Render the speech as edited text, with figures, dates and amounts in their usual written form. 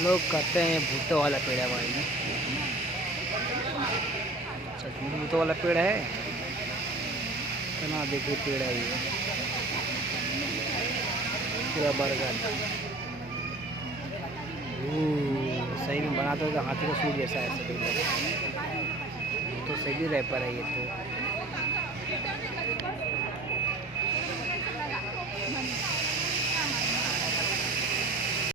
लोग कहते हैं भूतों वाला पेड़ है भाई। सच में भूतों वाला पेड़ है। इतना देखिए पेड़ है ये पूरा बरगद। सही में बना तो हाथी का सूट जैसा है सभी लोग। तो सही रैपर है ये तो।